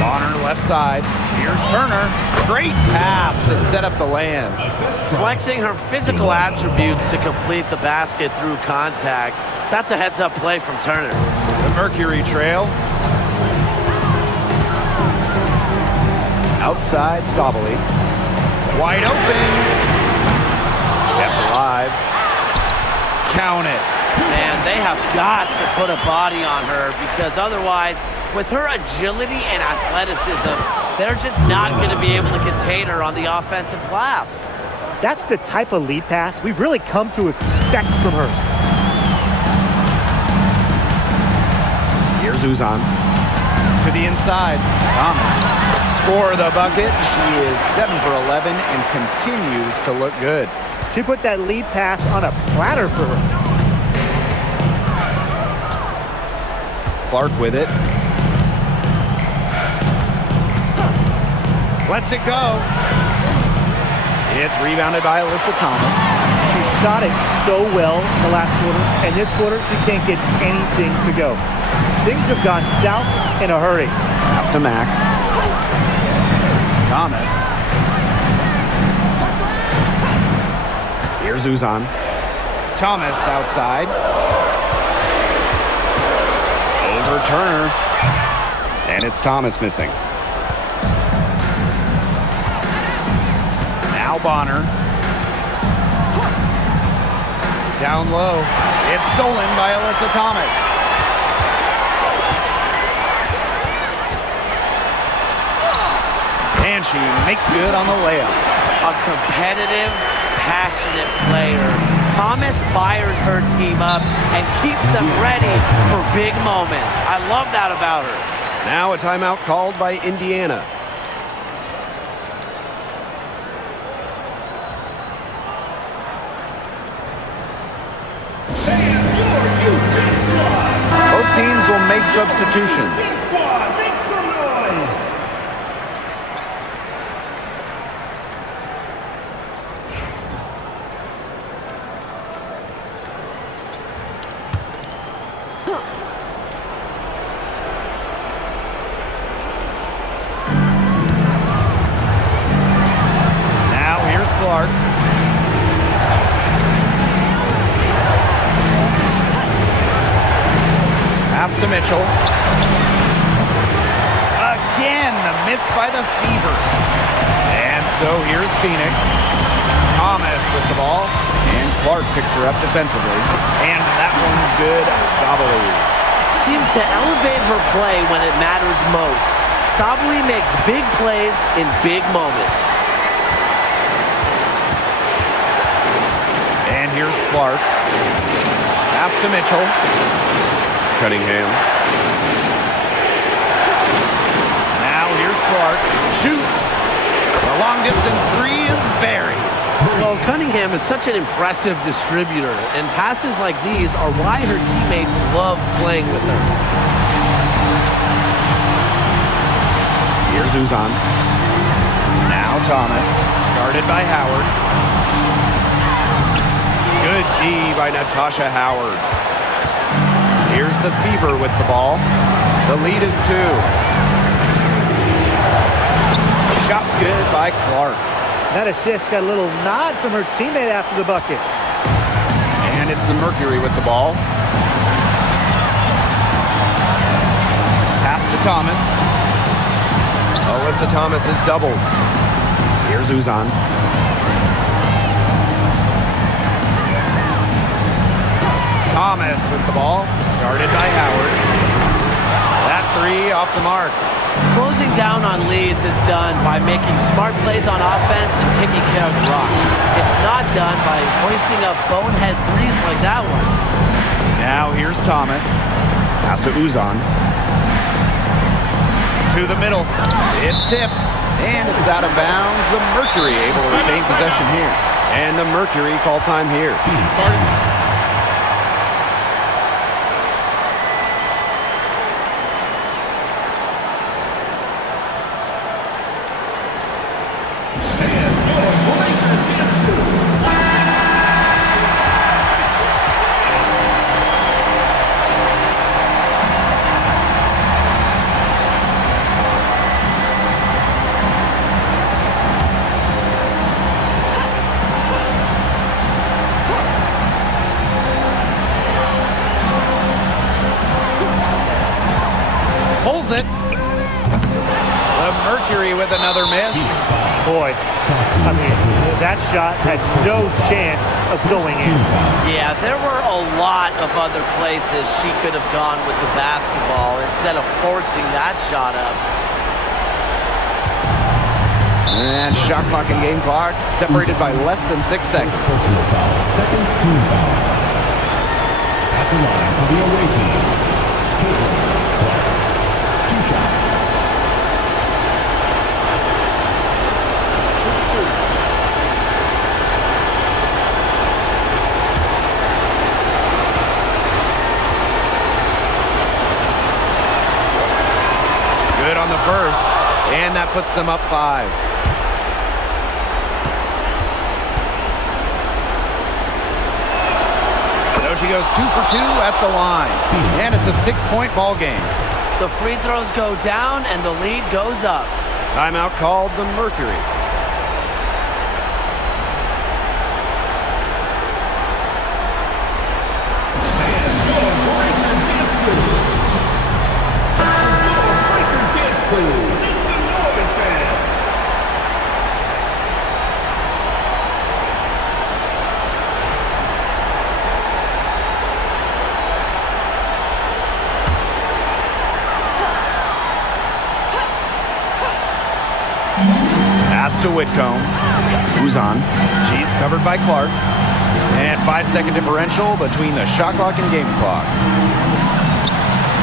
Bonner left side. Here's Turner. Great pass to set up the land. Flexing her physical attributes to complete the basket through contact. That's a heads-up play from Turner. The Mercury trail. Outside Sabali. Wide open. Kept alive. Count it. Man, they have got to put a body on her because otherwise, with her agility and athleticism, they're just not going to be able to contain her on the offensive glass. That's the type of lead pass we've really come to expect from her. Here's Uzan. To the inside. Thomas for the bucket. She is 7 for 11 and continues to look good. She put that lead pass on a platter for her. Clark with it. Lets it go. It's rebounded by Alyssa Thomas. She shot it so well in the last quarter, and this quarter she can't get anything to go. Things have gone south in a hurry. Pass to Mack. Thomas. Here's Uzan. Thomas outside. Over Turner. And it's Thomas missing. Now Bonner. Down low. It's stolen by Alyssa Thomas. And she makes good on the layup. A competitive, passionate player. Thomas fires her team up and keeps them ready for big moments. I love that about her. Now a timeout called by Indiana. Both teams will make substitutions. Now here's Clark. Pass to Mitchell. Again, the miss by the Fever. And so here's Phoenix. Thomas with the ball. And Clark picks her up defensively. And that one's good. Sabali. Seems to elevate her play when it matters most. Sabali makes big plays in big moments. And here's Clark. Pass to Mitchell. Cunningham. Now here's Clark. Shoots. The long distance three is buried. Well, Cunningham is such an impressive distributor, and passes like these are why her teammates love playing with her. Here's Uzan. Now Thomas. Guarded by Howard. Good D by Natasha Howard. Here's the Fever with the ball. The lead is 2. Shot's good by Clark. That assist got a little nod from her teammate after the bucket. And it's the Mercury with the ball. Pass to Thomas. Alyssa Thomas is doubled. Here's Uzan. Thomas with the ball. Guarded by Howard. That three off the mark. Closing down on leads is done by making smart plays on offense and taking care of the rock. It's not done by hoisting up bonehead threes like that one. Now here's Thomas. Pass to Uzan. To the middle. It's tipped. And it's out of bounds. The Mercury able to retain possession here. And the Mercury call time here. Pulls it. The Mercury with another miss. Boy, I mean, that shot had no chance of going in. Yeah, there were a lot of other places she could have gone with the basketball instead of forcing that shot up. And shot clock and game clock separated by less than 6 seconds. Second team foul. At the line for the away team, Caitlin Clark. 2 shots. the first, and that puts them up 5. So she goes 2 for 2 at the line, and it's a 6-point ball game. The free throws go down, and the lead goes up. Timeout called the Mercury. To Whitcomb, who's on. She's covered by Clark. And 5-second differential between the shot clock and game clock.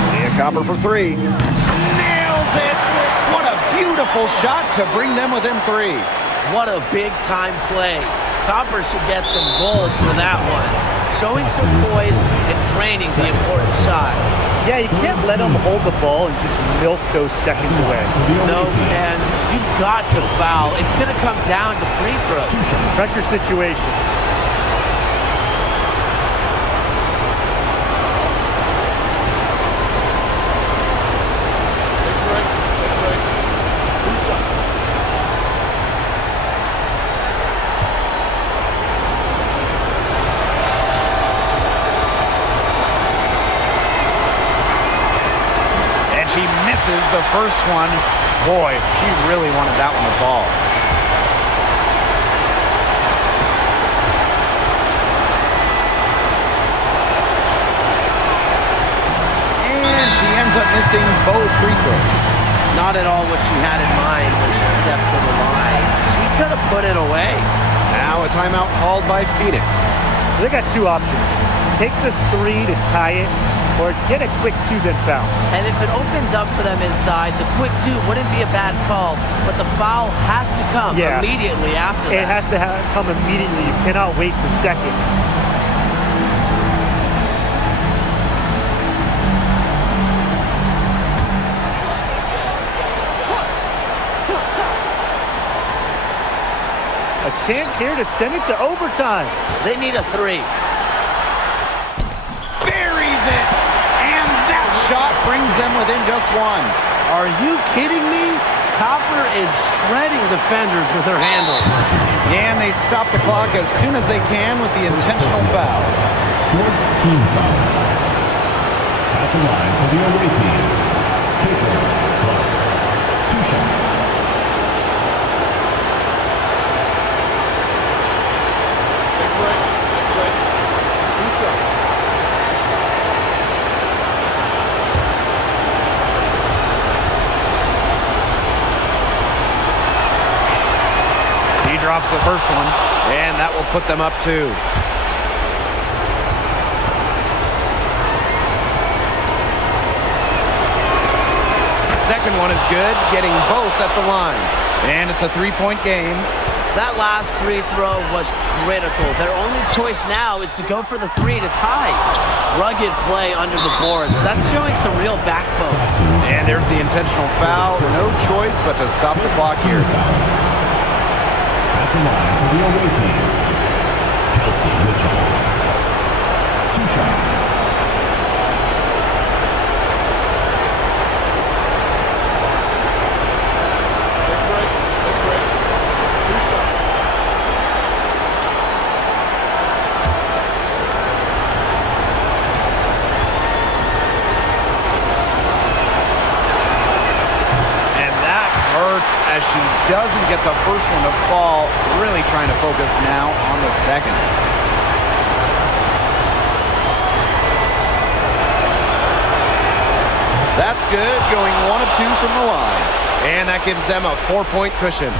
Leah Copper for 3. Nails it! What a beautiful shot to bring them within 3. What a big-time play. Copper should get some gold for that one. Showing some poise and training the important shot. Yeah, you can't let them hold the ball and just milk those seconds away. No, and you've got to foul. It's going to come down to free throws. Pressure situation. The first one, boy, she really wanted that one to fall. And she ends up missing both free throws. Not at all what she had in mind when she stepped to the line. She could have put it away. Now a timeout called by Phoenix. They got 2 options. Take the 3 to tie it, or get a quick 2 then foul. And if it opens up for them inside, the quick 2 wouldn't be a bad call, but the foul has to come immediately after that. It has to come immediately. You cannot waste a second. A chance here to send it to overtime. They need a 3. Shot brings them within just 1. Are you kidding me? Copper is shredding defenders with her handles. And they stop the clock as soon as they can with the intentional foul. 4th team foul. At the line for the away team, Clark. 2 shots. Take break. 2 shots. Drops the first one, and that will put them up 2. The second one is good, getting both at the line. And it's a 3-point game. That last free throw was critical. Their only choice now is to go for the 3 to tie. Rugged play under the boards. That's showing some real backbone. And there's the intentional foul. No choice but to stop the clock here. At the line for the away team, Kelsey Mitchell. 2 shots. Take break. 2 shots. And that hurts as she doesn't get the first one to fall. Really trying to focus now on the second. That's good, going 1 of 2 from the line. And that gives them a 4-point cushion.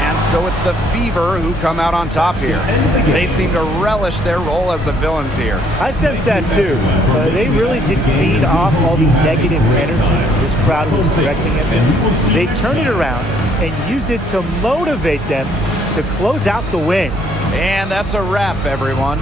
And so it's the Fever who come out on top here. They seem to relish their role as the villains here. I sense that too. They really did feed off all the negative energy this crowd was directing at them. They turned it around and used it to motivate them to close out the win. And that's a wrap, everyone.